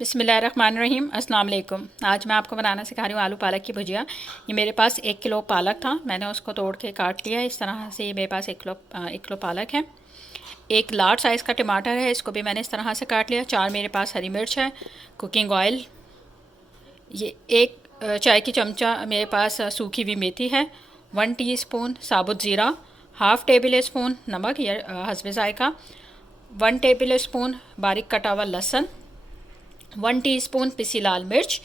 बिस्मिल्लाहिर्रहमानिर्रहीम। अस्सलाम वालेकुम। आज मैं आपको बनाना सिखा रही हूँ आलू पालक की भुजिया। ये मेरे पास 1 किलो पालक था, मैंने उसको तोड़ के काट लिया इस तरह से। ये मेरे पास 1 किलो पालक है। एक लार्ज साइज़ का टमाटर है, इसको भी मैंने इस तरह से काट लिया। 4 मेरे पास हरी मिर्च है। कुकिंग ऑयल, ये एक चाय की चमचा मेरे पास सूखी हुई मेथी है। 1 टीस्पून साबुत ज़ीरा, हाफ़ टेबल स्पून नमक या हस्बे ज़ायका, 1 टेबल स्पून बारीक कटा हुआ लहसुन, 1 टीस्पून पिसी लाल मिर्च,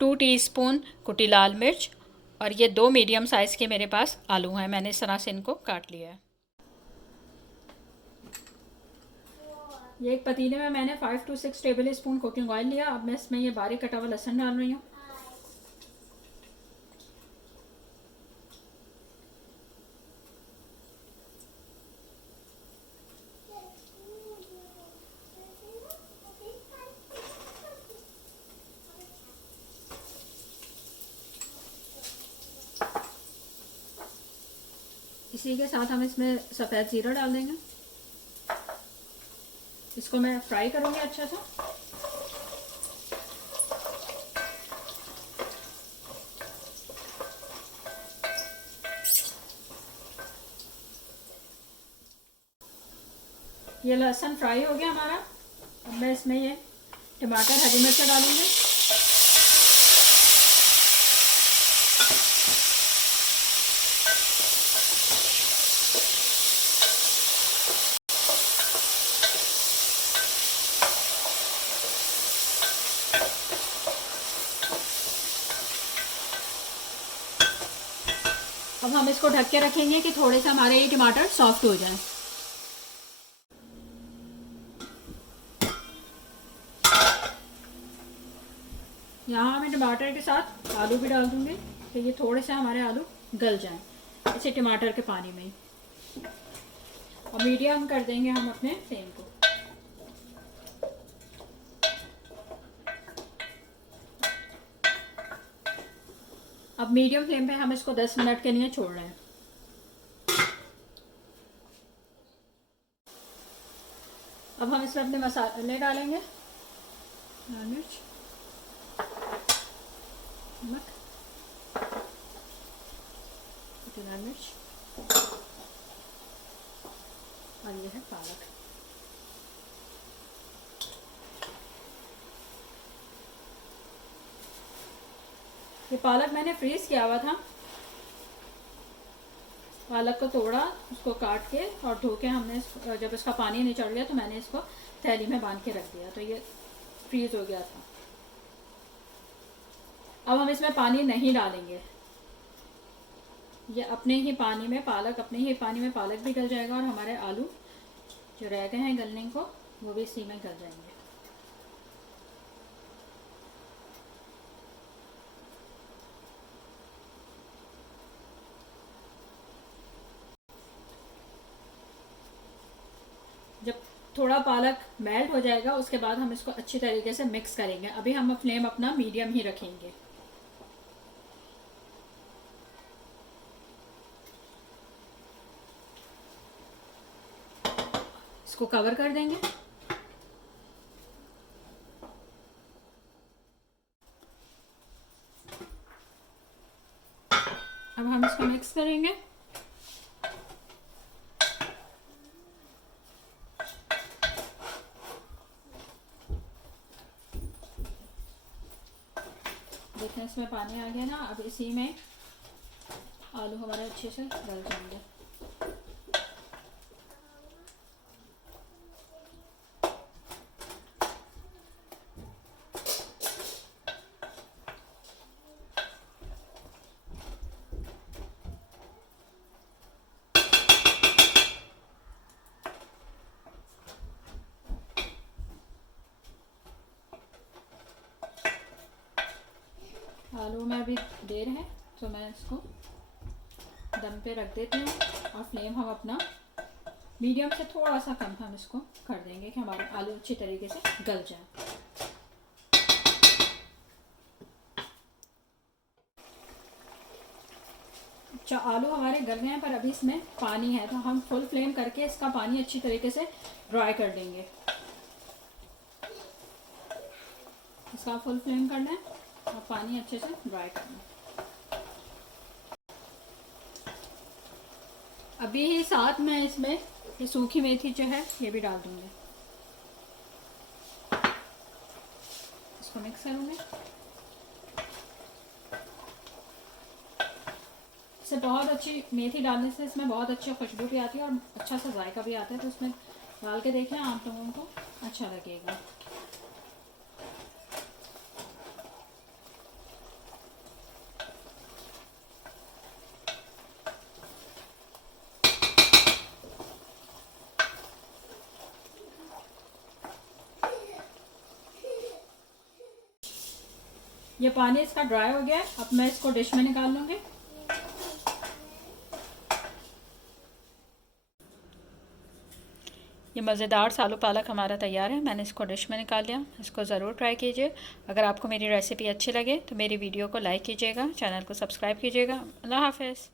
2 टीस्पून कुटी लाल मिर्च, और ये 2 मीडियम साइज़ के मेरे पास आलू हैं। मैंने इस तरह से इनको काट लिया है। ये एक पतीले में मैंने 5 to 6 table spoon cooking oil लिया। अब मैं इसमें ये बारीक कटा हुआ लहसुन डाल रही हूँ। इसी के साथ हम इसमें सफ़ेद ज़ीरा डाल देंगे। इसको मैं फ्राई करूँगी अच्छा सा। ये लहसुन फ्राई हो गया हमारा। अब मैं इसमें ये टमाटर, हरी मिर्च डालूँगी। अब हम इसको ढक के रखेंगे कि थोड़े से हमारे ये टमाटर सॉफ्ट हो जाए। यहाँ मैं टमाटर के साथ आलू भी डाल दूँगी तो ये थोड़े से हमारे आलू गल जाएं इसे टमाटर के पानी में ही। और मीडियम कर देंगे हम अपने फ्लेम को। अब मीडियम फ्लेम पे हम इसको 10 मिनट के लिए छोड़ रहे हैं। अब हम इसमें अपने मसाले डालेंगे। लाल मिर्च, नमक, लाल मिर्च, और ये है पालक। ये पालक मैंने फ्रीज किया हुआ था। पालक को तोड़ा, उसको काट के और धो के हमने जब इसका पानी निचड़ गया तो मैंने इसको थैली में बांध के रख दिया, तो ये फ्रीज हो गया था। अब हम इसमें पानी नहीं डालेंगे। ये अपने ही पानी में पालक भी गल जाएगा और हमारे आलू जो रह गए हैं गलने को वो भी इसी में गल जाएंगे। जब थोड़ा पालक मेल्ट हो जाएगा उसके बाद हम इसको अच्छी तरीके से मिक्स करेंगे। अभी हम फ्लेम अपना मीडियम ही रखेंगे। इसको कवर कर देंगे। अब हम इसको मिक्स करेंगे। देखें इसमें पानी आ गया ना। अब इसी में आलू हमारे अच्छे से गल जाएंगे। आलू में अभी देर है तो मैं इसको दम पे रख देती हूँ और फ्लेम हम अपना मीडियम से थोड़ा सा कम हम इसको कर देंगे कि हमारे आलू अच्छी तरीके से गल जाए। अच्छा, आलू हमारे गल गए हैं पर अभी इसमें पानी है तो हम फुल फ्लेम करके इसका पानी अच्छी तरीके से ड्राई कर देंगे। इसका फुल फ्लेम करना है और पानी अच्छे से ड्राई करना है। अभी ही साथ में इसमें ये सूखी मेथी जो है ये भी डाल दूँगी, इसको मिक्स करूँगी। इससे बहुत अच्छी मेथी डालने से इसमें बहुत अच्छी खुशबू भी आती है और अच्छा सा जायका भी आता है, तो इसमें डाल के देखें, आप लोगों को अच्छा लगेगा। ये पानी इसका ड्राई हो गया है, अब मैं इसको डिश में निकाल लूँगी। ये मज़ेदार आलू पालक हमारा तैयार है, मैंने इसको डिश में निकाल लिया। इसको ज़रूर ट्राई कीजिए। अगर आपको मेरी रेसिपी अच्छी लगे तो मेरी वीडियो को लाइक कीजिएगा, चैनल को सब्सक्राइब कीजिएगा। अल्लाह हाफ़िज़।